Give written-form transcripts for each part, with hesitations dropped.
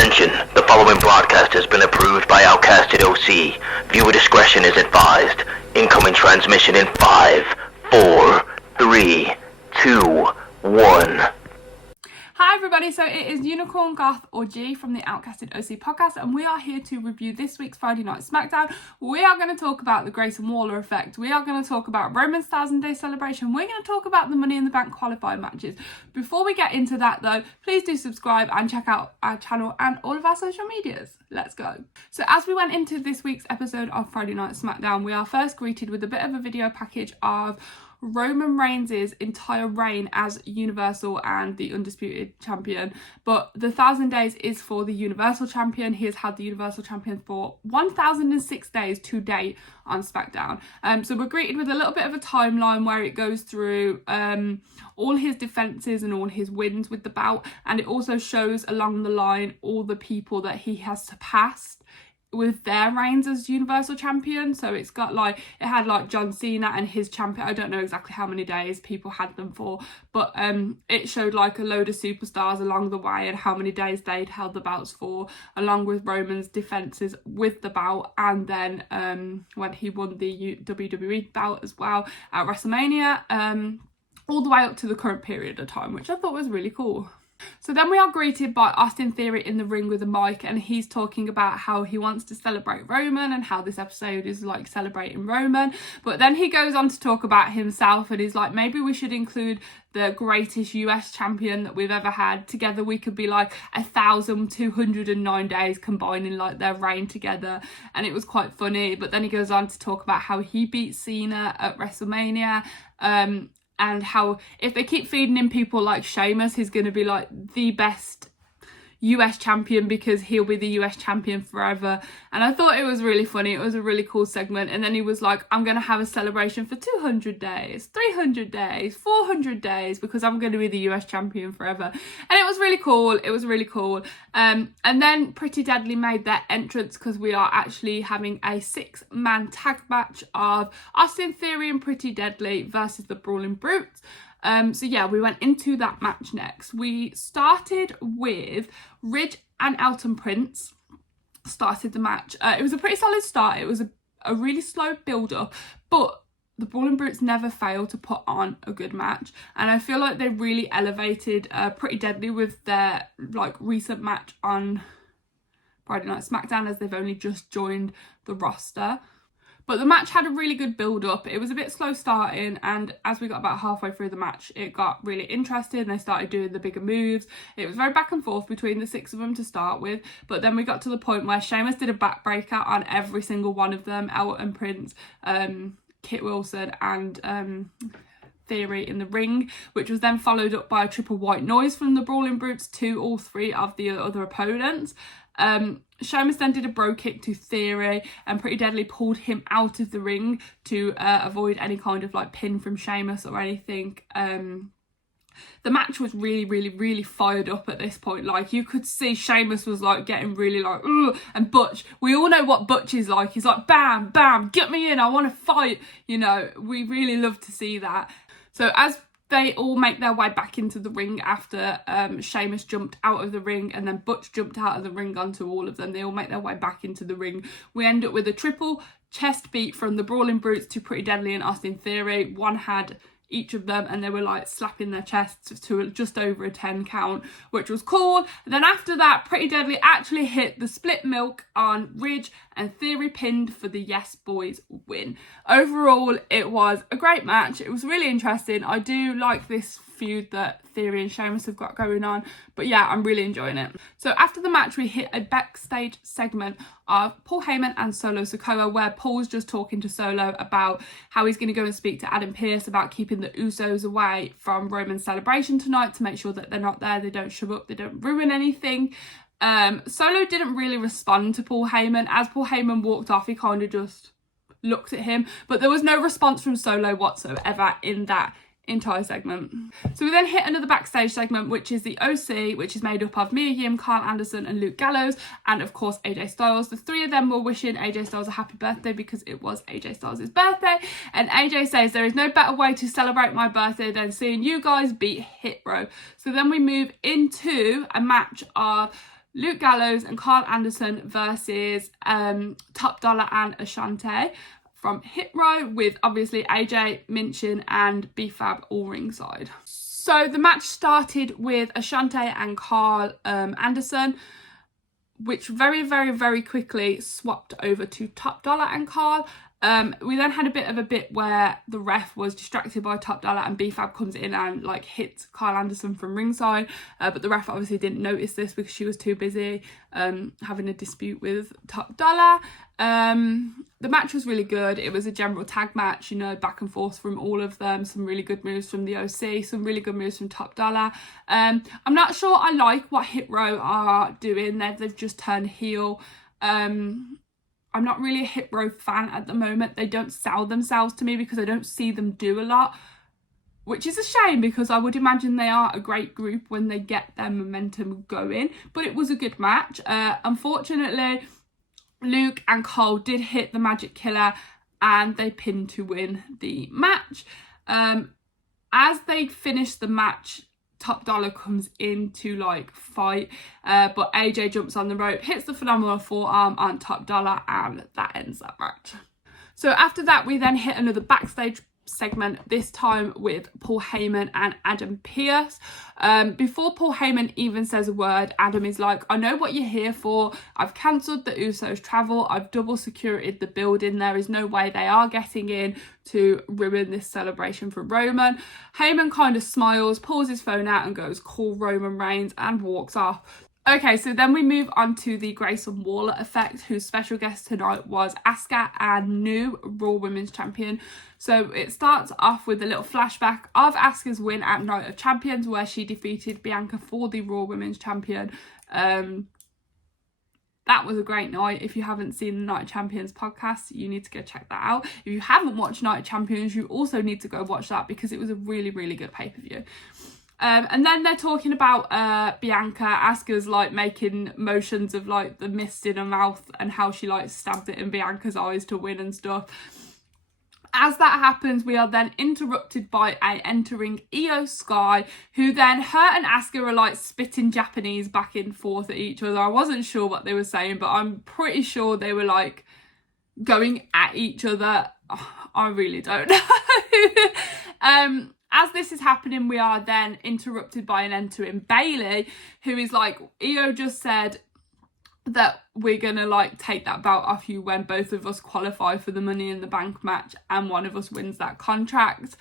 Attention, the following broadcast has been approved by Outcasted OC. Viewer discretion is advised. Incoming transmission in 5, 4, 3, 2, 1. Hi everybody, so it is Unicorn Goth or G from the Outcasted OC podcast, and we are here to review this week's Friday Night SmackDown. We are going to talk about the Grayson Waller effect. We are going to talk about Roman's 1,000 Day celebration. We're going to talk about the Money in the Bank qualifying matches. Before we get into that though, please do subscribe and check out our channel and all of our social medias. Let's go. So as we went into this week's episode of Friday Night SmackDown, we are first greeted with a bit of a video package of Roman Reigns' entire reign as Universal and the Undisputed Champion, but the 1,000 days is for the Universal Champion. He has had the Universal Champion for 1,006 days to date on SmackDown. So we're greeted with a little bit of a timeline where it goes through all his defences and all his wins with the bout, and it also shows along the line all the people that he has surpassed with their reigns as Universal Champion. So it's got like, it had like John Cena and his champion, I don't know exactly how many days people had them for, but it showed like a load of superstars along the way and how many days they'd held the belts for, along with Roman's defences with the bout, and then when he won the WWE bout as well at WrestleMania, all the way up to the current period of time, which I thought was really cool. So then we are greeted by Austin Theory in the ring with a mic, and he's talking about how he wants to celebrate Roman and how this episode is like celebrating Roman. But then he goes on to talk about himself, and he's like, maybe we should include the greatest US champion that we've ever had. Together we could be like 1,209 days combining like their reign together, and it was quite funny. But then he goes on to talk about how he beat Cena at WrestleMania, and how if they keep feeding him people like Sheamus, he's going to be like the best US champion because he'll be the US champion forever. And I thought it was really funny. It was a really cool segment. And then he was like, I'm going to have a celebration for 200 days, 300 days, 400 days, because I'm going to be the US champion forever. And it was really cool. It was really cool. And then Pretty Deadly made their entrance because we are actually having a 6-man tag match of Austin Theory and Pretty Deadly versus the Brawling Brutes. So yeah, we went into that match next. We started with Ridge and Elton Prince started the match. It was a pretty solid start. It was a really slow build up, but the Brawling Brutes never fail to put on a good match, and I feel like they really elevated Pretty Deadly with their like recent match on Friday Night SmackDown, as they've only just joined the roster. But the match had a really good build-up. It was a bit slow starting, and as we got about halfway through the match, it got really interesting. They started doing the bigger moves. It was very back and forth between the 6 of them to start with, but then we got to the point where Sheamus did a backbreaker on every single one of them, Elton Prince, Kit Wilson, and Theory in the ring, which was then followed up by a triple white noise from the Brawling Brutes to all 3 of the other opponents. Sheamus then did a bro kick to Theory, and Pretty Deadly pulled him out of the ring to avoid any kind of like pin from Sheamus or anything. The match was really fired up at this point. Like, you could see Sheamus was like getting really like, ugh, and Butch, we all know what Butch is like. He's like, bam, bam, get me in, I want to fight. You know, we really love to see that. So as they all make their way back into the ring after Sheamus jumped out of the ring, and then Butch jumped out of the ring onto all of them. They all make their way back into the ring. We end up with a triple chest beat from the Brawling Brutes to Pretty Deadly and Austin Theory. One had each of them, and they were like slapping their chests to just over a 10 count, which was cool. And then after that, Pretty Deadly actually hit the split milk on Ridge, and Theory pinned for the Yes Boys win. Overall, it was a great match. It was really interesting. I do like this feud that Theory and Sheamus have got going on, but yeah, I'm really enjoying it. So after the match, we hit a backstage segment of Paul Heyman and Solo Sikoa, where Paul's just talking to Solo about how he's going to go and speak to Adam Pearce about keeping the Usos away from Roman's celebration tonight to make sure that they're not there, they don't show up, they don't ruin anything. Solo didn't really respond to Paul Heyman. As Paul Heyman walked off, he kind of just looked at him, but there was no response from Solo whatsoever in that entire segment. So we then hit another backstage segment, which is the OC, which is made up of Mia Yim, Carl Anderson and Luke Gallows, and of course AJ Styles. The 3 of them were wishing AJ Styles a happy birthday because it was AJ Styles' birthday, and AJ says, there is no better way to celebrate my birthday than seeing you guys beat Hit Row. So then we move into a match of Luke Gallows and Carl Anderson versus Top Dollar and Ashante from Hit Row, with obviously AJ, Minchin and B-Fab all ringside. So the match started with Ashante and Carl Anderson, which very quickly swapped over to Top Dollar and Carl. We then had a bit of a bit where the ref was distracted by Top Dollar and B-Fab comes in and like hits Carl Anderson from ringside, but the ref obviously didn't notice this because she was too busy having a dispute with Top Dollar. The match was really good. It was a general tag match, you know, back and forth from all of them. Some really good moves from the OC, some really good moves from Top Dollar. I'm not sure I like what Hit Row are doing. They've just turned heel. I'm not really a Hit Row fan at the moment. They don't sell themselves to me because I don't see them do a lot, which is a shame because I would imagine they are a great group when they get their momentum going. But it was a good match. Unfortunately, Luke and Cole did hit the Magic Killer and they pinned to win the match. As they finished the match, Top Dollar comes in to like fight, but AJ jumps on the rope, hits the phenomenal forearm on Top Dollar, and that ends that match. So after that, we then hit another backstage segment, this time with Paul Heyman and Adam Pearce. Before Paul Heyman even says a word, Adam is like, I know what you're here for. I've cancelled the Usos travel. I've double securityed the building. There is no way they are getting in to ruin this celebration for Roman. Heyman kind of smiles, pulls his phone out and goes, call Roman Reigns, and walks off. Okay, so then we move on to the Grayson Waller effect, whose special guest tonight was Asuka and new Raw Women's Champion. So it starts off with a little flashback of Asuka's win at Night of Champions, where she defeated Bianca for the Raw Women's Champion. That was a great night. If you haven't seen the Night of Champions podcast, you need to go check that out. If you haven't watched Night of Champions, you also need to go watch that because it was a really good pay-per-view. And then they're talking about Bianca. Asuka's like making motions of like the mist in her mouth and how she like stabbed it in Bianca's eyes to win and stuff. As that happens, we are then interrupted by a entering Io Sky, who then, her and Asuka are like spitting Japanese back and forth at each other. I wasn't sure what they were saying, but I'm pretty sure they were like going at each other. Oh, I really don't know. As this is happening, we are then interrupted by an entering Bailey, who is like, Io just said that we're gonna like take that belt off you when both of us qualify for the Money in the Bank match and one of us wins that contract.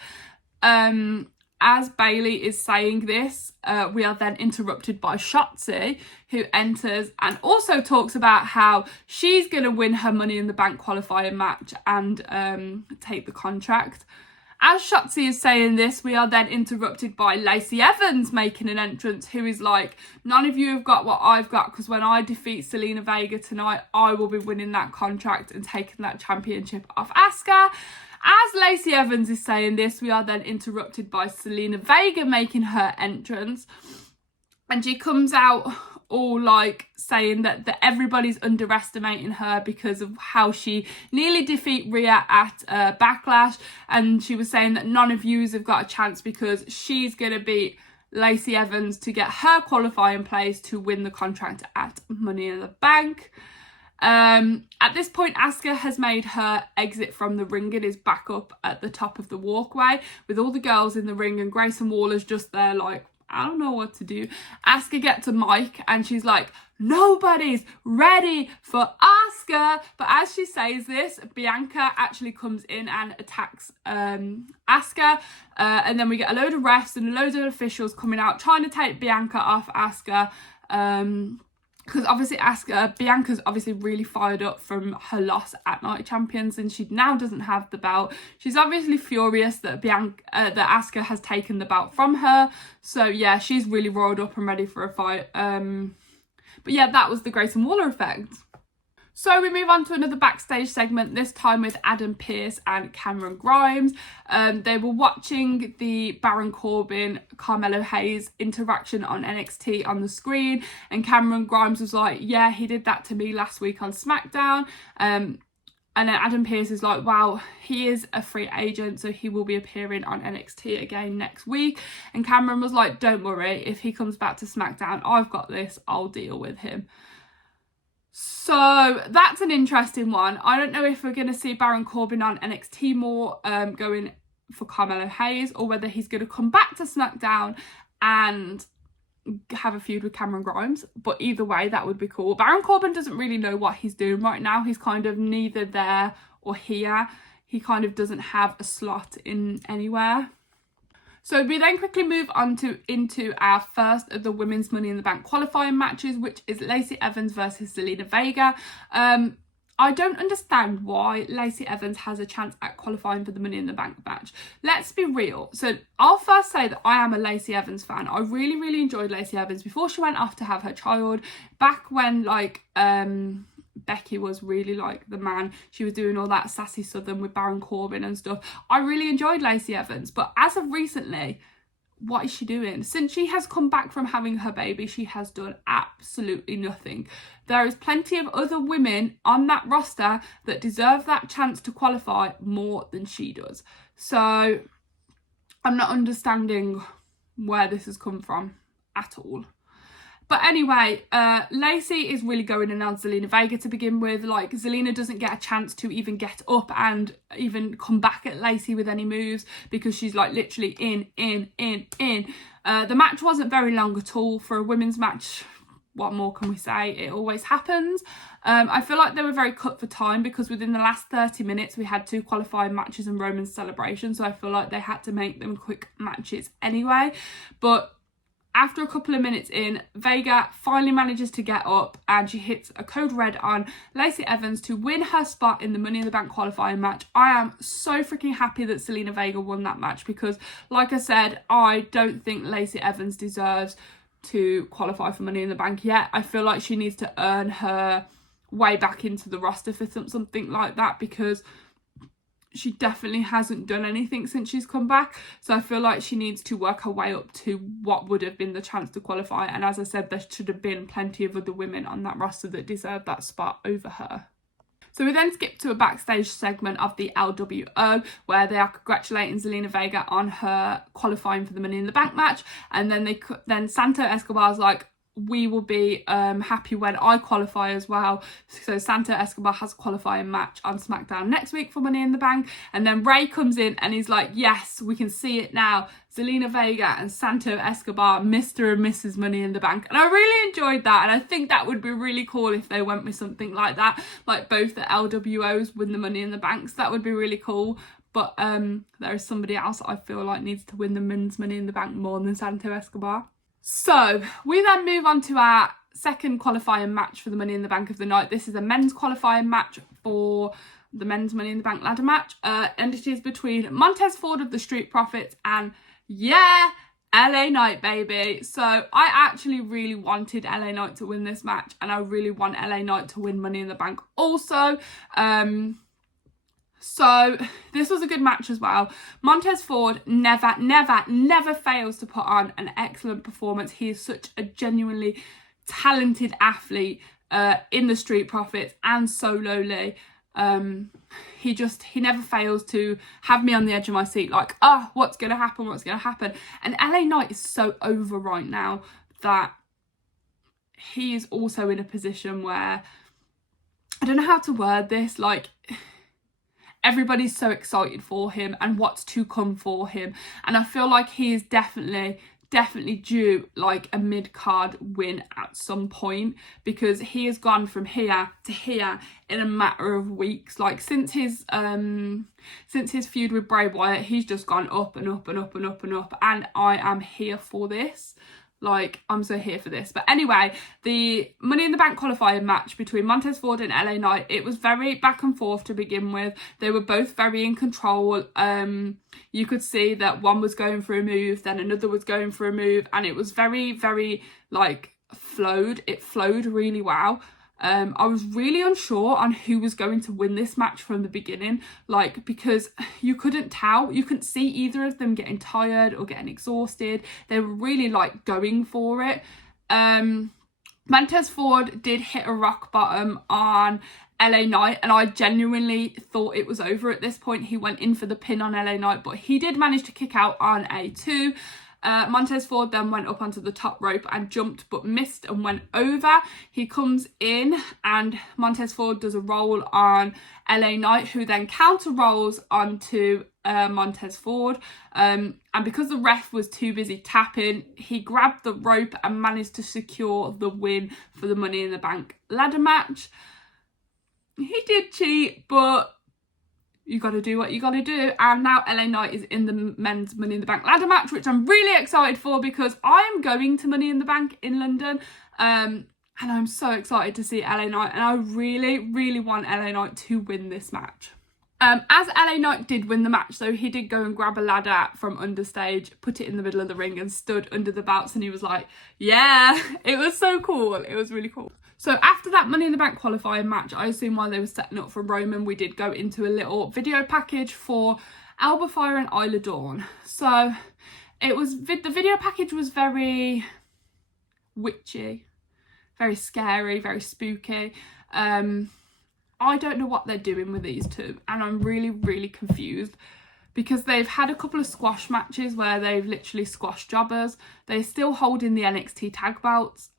As Bailey is saying this, we are then interrupted by Shotzi, who enters and also talks about how she's gonna win her Money in the Bank qualifying match and take the contract. As Shotzi is saying this, we are then interrupted by Lacey Evans making an entrance, who is like, none of you have got what I've got, because when I defeat Selena Vega tonight, I will be winning that contract and taking that championship off Asuka. As Lacey Evans is saying this, we are then interrupted by Selena Vega making her entrance. And she comes out all like saying that everybody's underestimating her because of how she nearly defeat Rhea at Backlash, and she was saying that none of yous have got a chance because she's going to beat Lacey Evans to get her qualifying place to win the contract at Money in the Bank. At this point, Asuka has made her exit from the ring and is back up at the top of the walkway with all the girls in the ring, and Grayson Waller's just there like, I don't know what to do. Asuka gets a mic and she's like, nobody's ready for Asuka. But as she says this, Bianca actually comes in and attacks Asuka. And then we get a load of refs and loads of officials coming out trying to take Bianca off Asuka. Because obviously Bianca's obviously really fired up from her loss at Night of Champions, and she now doesn't have the belt. She's obviously furious that that Asuka has taken the belt from her. So yeah, she's really roiled up and ready for a fight. But yeah, that was the Grayson Waller effect. So we move on to another backstage segment, this time with Adam Pearce and Cameron Grimes. They were watching the Baron Corbin, Carmelo Hayes interaction on NXT on the screen, and Cameron Grimes was like, yeah, he did that to me last week on SmackDown. And And then Adam Pearce is like, wow, he is a free agent, so he will be appearing on NXT again next week. And Cameron was like, don't worry, if he comes back to SmackDown, I've got this, I'll deal with him. So that's an interesting one. I don't know if we're going to see Baron Corbin on NXT more, going for Carmelo Hayes, or whether he's going to come back to SmackDown and have a feud with Cameron Grimes. But either way, that would be cool. Baron Corbin doesn't really know what he's doing right now. He's kind of neither there or here. He kind of doesn't have a slot in anywhere. So we then quickly move on into our first of the women's Money in the Bank qualifying matches, which is Lacey Evans versus Selena Vega. I don't understand why Lacey Evans has a chance at qualifying for the Money in the Bank match. Let's be real. So I'll first say that I am a Lacey Evans fan. I really, really enjoyed Lacey Evans before she went off to have her child. Back when, like, Becky was really, like, the man. She was doing all that sassy Southern with Baron Corbin and stuff. I really enjoyed Lacey Evans. But as of recently, what is she doing? Since she has come back from having her baby, she has done absolutely nothing. There is plenty of other women on that roster that deserve that chance to qualify more than she does. So I'm not understanding where this has come from at all. But anyway, Lacey is really going in on Zelina Vega to begin with. Like, Zelina doesn't get a chance to even get up and even come back at Lacey with any moves because she's like literally in. The match wasn't very long at all for a women's match. What more can we say? It always happens. I feel like they were very cut for time because within the last 30 minutes we had 2 qualifying matches and Roman's celebration. So I feel like they had to make them quick matches anyway. But after a couple of minutes in, Vega finally manages to get up and she hits a code red on Lacey Evans to win her spot in the Money in the Bank qualifying match. I am so freaking happy that Selena Vega won that match because, like I said, I don't think Lacey Evans deserves to qualify for Money in the Bank yet. I feel like she needs to earn her way back into the roster for something like that because she definitely hasn't done anything since she's come back. So I feel like she needs to work her way up to what would have been the chance to qualify. And as I said, there should have been plenty of other women on that roster that deserve that spot over her. So we then skip to a backstage segment of the LWO where they are congratulating Zelina Vega on her qualifying for the Money in the Bank match. And then Santo Escobar's like, we will be happy when I qualify as well. So Santo Escobar has a qualifying match on SmackDown next week for Money in the Bank. And then Ray comes in and he's like, yes, we can see it now. Zelina Vega and Santo Escobar, Mr. and Mrs. Money in the Bank. And I really enjoyed that. And I think that would be really cool if they went with something like that. Like both the LWOs win the Money in the Banks. That would be really cool. But there is somebody else I feel like needs to win the men's Money in the Bank more than Santo Escobar. So we then move on to our second qualifying match for the Money in the Bank of the night. This is a men's qualifying match for the men's Money in the Bank ladder match. And it is between Montez Ford of the Street Profits and, yeah, LA Knight, baby. So I actually really wanted LA Knight to win this match. And I really want LA Knight to win Money in the Bank also. So this was a good match as well. Montez Ford never fails to put on an excellent performance. He is such a genuinely talented athlete in the Street Profits and solely. He never fails to have me on the edge of my seat like, oh, what's going to happen? And LA Knight is so over right now that he is also in a position where, I don't know how to word this, like, everybody's so excited for him and what's to come for him. And I feel like he is definitely due like a mid-card win at some point because he has gone from here to here in a matter of weeks. Like since his feud with Bray Wyatt, he's just gone up and up and up and up and up. And I am here for this. Like, I'm so here for this. But anyway, the Money in the Bank qualifying match between Montez Ford and LA Knight, it was very back and forth to begin with. They were both very in control. You could see that one was going for a move, then another was going for a move. And it was very, very, like, flowed. It flowed really well. I was really unsure on who was going to win this match from the beginning, like, because you couldn't tell. You couldn't see either of them getting tired or getting exhausted. They were really, like, going for it. Montez Ford did hit a rock bottom on LA Knight, and I genuinely thought it was over at this point. He went in for the pin on LA Knight, but he did manage to kick out on A2. Montez Ford then went up onto the top rope and jumped but missed and went over. He comes in and Montez Ford does a roll on LA Knight, who then counter rolls onto Montez Ford. And because the ref was too busy tapping, he grabbed the rope and managed to secure the win for the Money in the Bank ladder match. He did cheat, but you got to do what you got to do. And now LA Knight is in the men's Money in the Bank ladder match, which I'm really excited for because I am going to Money in the Bank in London. And I'm so excited to see LA Knight. And I really, really want LA Knight to win this match. As LA Knight did win the match, so he did go and grab a ladder from understage, put it in the middle of the ring and stood under the belts, and he was like, yeah, it was so cool. It was really cool. So after that Money in the Bank qualifying match, I assume while they were setting up for Roman, we did go into a little video package for Alba Fire and Isla Dawn. So it was, the video package was very witchy, very scary, very spooky. I don't know what they're doing with these two, and I'm really, really confused because they've had a couple of squash matches where they've literally squashed jobbers. They're still holding the NXT tag belts.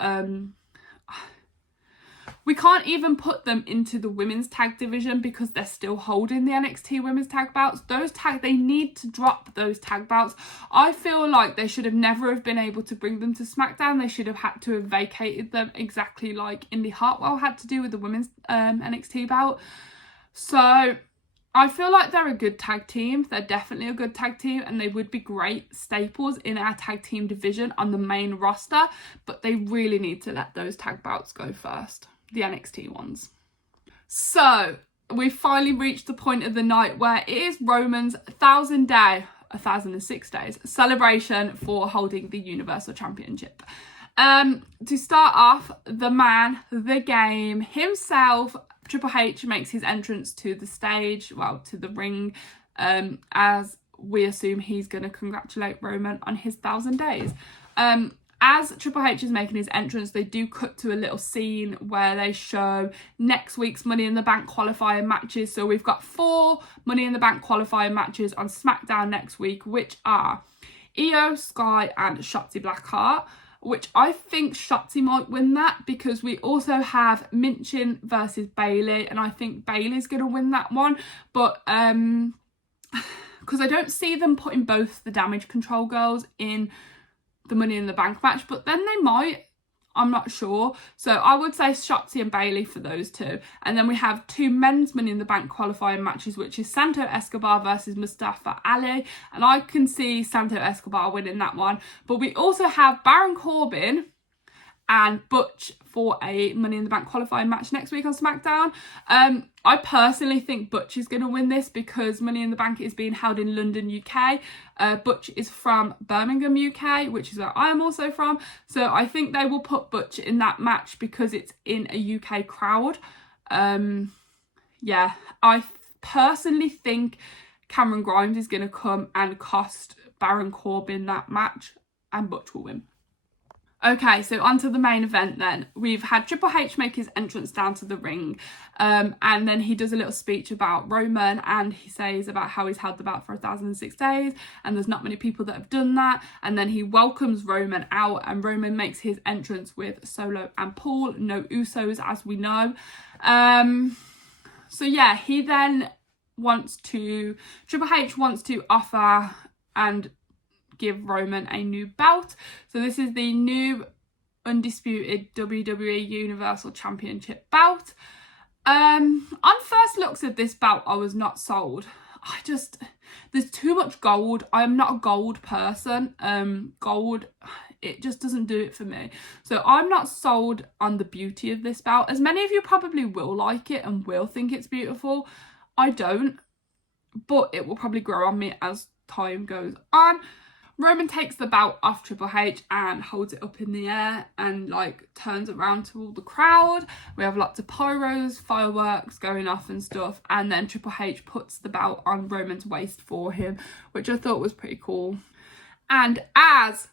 We can't even put them into the women's tag division because they're still holding the NXT women's tag belts. They need to drop those tag belts. I feel like they should have never have been able to bring them to SmackDown. They should have had to have vacated them exactly like Indy Hartwell had to do with the women's NXT belt. So I feel like they're a good tag team. They're definitely a good tag team and they would be great staples in our tag team division on the main roster, but they really need to let those tag belts go first. The NXT ones. So we finally reached the point of the night where it is Roman's 1,006 days celebration for holding the Universal Championship. To start off, the man, the game himself, Triple H, makes his entrance to the stage, well, to the ring, as we assume he's going to congratulate Roman on his 1,000 days. As Triple H is making his entrance, they do cut to a little scene where they show next week's Money in the Bank qualifying matches. So we've got 4 Money in the Bank qualifying matches on SmackDown next week, which are Io, Sky and Shotzi Blackheart, which I think Shotzi might win that because we also have Minchin versus Bayley, and I think Bayley's going to win that one. But because I don't see them putting both the Damage Control girls in the Money in the Bank match, but then they might, I'm not sure. So I would say Shotzi and Bayley for those two. And then we have 2 men's Money in the Bank qualifying matches, which is Santo Escobar versus Mustafa Ali, and I can see Santo Escobar winning that one. But we also have Baron Corbin and Butch for a Money in the Bank qualifying match next week on SmackDown. I personally think Butch is going to win this because Money in the Bank is being held in London, UK. Butch is from Birmingham, UK, which is where I am also from. So I think they will put Butch in that match because it's in a UK crowd. Yeah, I personally think Cameron Grimes is going to come and cost Baron Corbin that match and Butch will win. Okay, so on to the main event then. We've had Triple H make his entrance down to the ring, and then he does a little speech about Roman, and he says about how he's held the belt for 1,006 days, and there's not many people that have done that, and then he welcomes Roman out, and Roman makes his entrance with Solo and Paul, no Usos as we know. So yeah, he then Triple H wants to offer and give Roman a new belt. So this is the new undisputed WWE Universal Championship belt. On first looks at this belt, I was not sold. There's too much gold. I am not a gold person. Gold, it just doesn't do it for me. So I'm not sold on the beauty of this belt. As many of you probably will like it and will think it's beautiful. I don't, but it will probably grow on me as time goes on. Roman takes the belt off Triple H and holds it up in the air and turns around to all the crowd. We have lots of pyros, fireworks going off and stuff, and then Triple H puts the belt on Roman's waist for him, which I thought was pretty cool. And as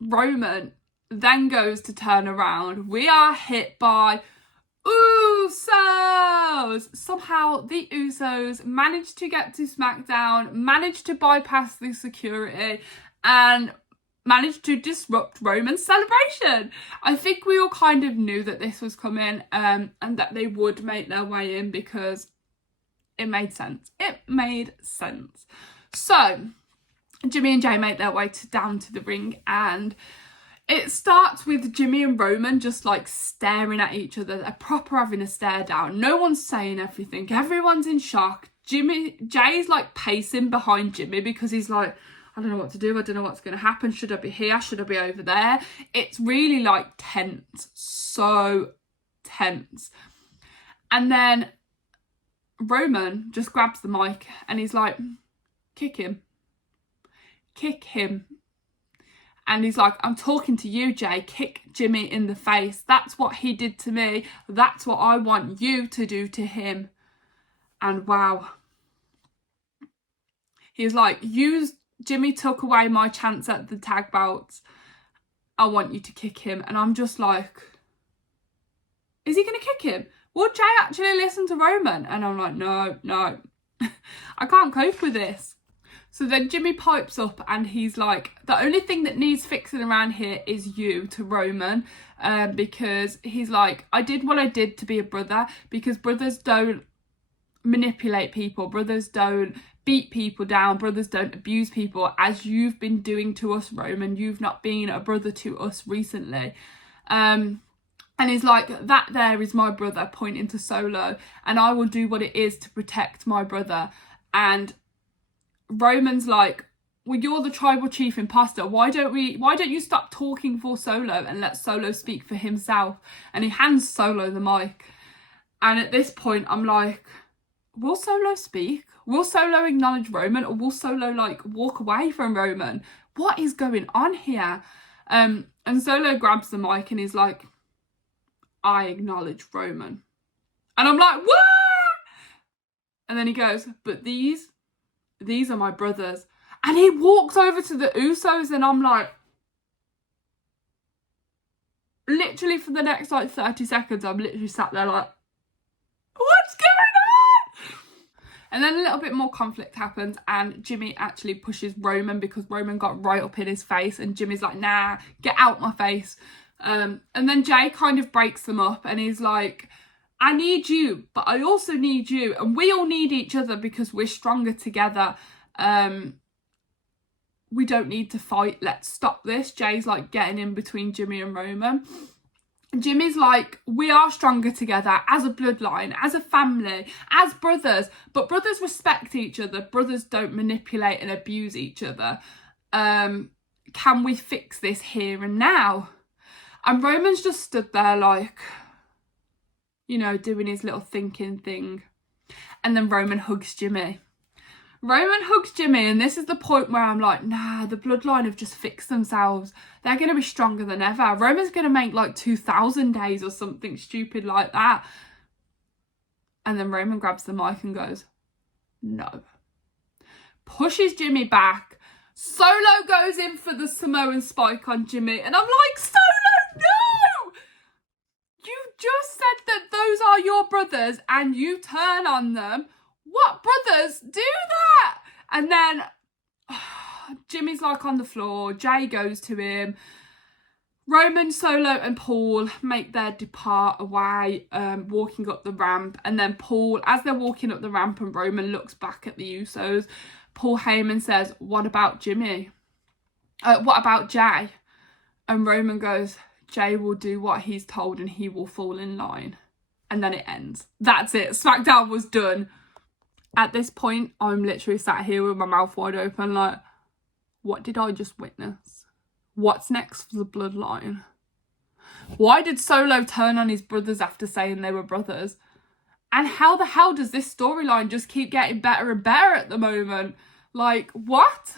Roman then goes to turn around, we are hit by Usos! Somehow the Usos managed to get to SmackDown, managed to bypass the security, and managed to disrupt Roman's celebration. I think we all kind of knew that this was coming, and that they would make their way in because it made sense. It made sense. So Jimmy and Jay make their way down to the ring, and it starts with Jimmy and Roman just like staring at each other. They're proper having a stare down. No one's saying everything. Everyone's in shock. Jay's like pacing behind Jimmy because he's like, I don't know what to do. I don't know what's going to happen. Should I be here? Should I be over there? It's really like tense. So tense. And then Roman just grabs the mic and he's like, kick him. Kick him. And he's like, I'm talking to you, Jay. Kick Jimmy in the face. That's what he did to me. That's what I want you to do to him. And wow. He's like, Jimmy took away my chance at the tag belts. I want you to kick him. And I'm just like, is he going to kick him? Will Jay actually listen to Roman? And I'm like, no. I can't cope with this. So then Jimmy pipes up and he's like, the only thing that needs fixing around here is you, to Roman, because he's like, I did what I did to be a brother, because brothers don't manipulate people, brothers don't beat people down, brothers don't abuse people, as you've been doing to us, Roman. You've not been a brother to us recently. And he's like, that there is my brother, pointing to Solo, and I will do what it is to protect my brother. And Roman's like, well, you're the tribal chief imposter. Why don't you stop talking for Solo and let Solo speak for himself? And he hands Solo the mic. And at this point, I'm like, will Solo speak? Will Solo acknowledge Roman, or will Solo like walk away from Roman? What is going on here? And Solo grabs the mic and he's like, I acknowledge Roman. And I'm like, what? And then he goes, but these are my brothers. And he walks over to the Usos, and I'm like, literally for the next like 30 seconds, I'm literally sat there like, what's going on? And then a little bit more conflict happens, and Jimmy actually pushes Roman because Roman got right up in his face, and Jimmy's like, nah, get out my face. And then Jay kind of breaks them up, and he's like, I need you, but I also need you. And we all need each other because we're stronger together. We don't need to fight. Let's stop this. Jay's like getting in between Jimmy and Roman. Jimmy's like, we are stronger together as a bloodline, as a family, as brothers. But brothers respect each other. Brothers don't manipulate and abuse each other. Can we fix this here and now? And Roman's just stood there like, you know, doing his little thinking thing. And then Roman hugs Jimmy. And this is the point where I'm like, nah, the bloodline have just fixed themselves. They're going to be stronger than ever. Roman's going to make like 2,000 days or something stupid like that. And then Roman grabs the mic and goes, no. Pushes Jimmy back. Solo goes in for the Samoan spike on Jimmy. And I'm like, Solo, no! You just said that those are your brothers and you turn on them. What brothers do that? And then Jimmy's like on the floor. Jay goes to him. Roman, Solo and Paul make their depart away, walking up the ramp. And then Paul, as they're walking up the ramp and Roman looks back at the Usos, Paul Heyman says, what about Jimmy? What about Jay? And Roman goes, Jay will do what he's told and he will fall in line. And then it ends. That's it. SmackDown was done. At this point, I'm literally sat here with my mouth wide open like, what did I just witness? What's next for the bloodline? Why did Solo turn on his brothers after saying they were brothers? And how the hell does this storyline just keep getting better and better at the moment? Like, what?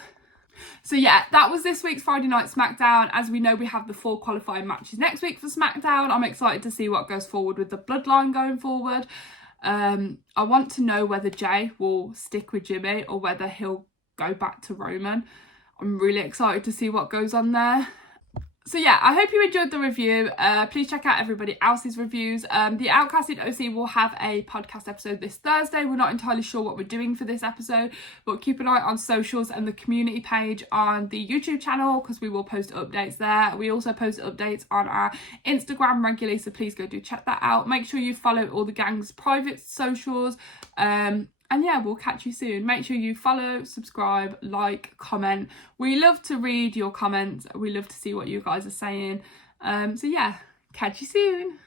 So yeah, that was this week's Friday Night SmackDown. As we know, we have the 4 qualifying matches next week for SmackDown. I'm excited to see what goes forward with the bloodline going forward. I want to know whether Jay will stick with Jimmy or whether he'll go back to Roman. I'm really excited to see what goes on there. So yeah, I hope you enjoyed the review. Please check out everybody else's reviews. The Outcasted OC will have a podcast episode this Thursday. We're not entirely sure what we're doing for this episode, but keep an eye on socials and the community page on the YouTube channel, because we will post updates there. We also post updates on our Instagram regularly, so please go do check that out. Make sure you follow all the gang's private socials. And yeah, we'll catch you soon. Make sure you follow, subscribe, like, comment. We love to read your comments. We love to see what you guys are saying. So yeah, catch you soon.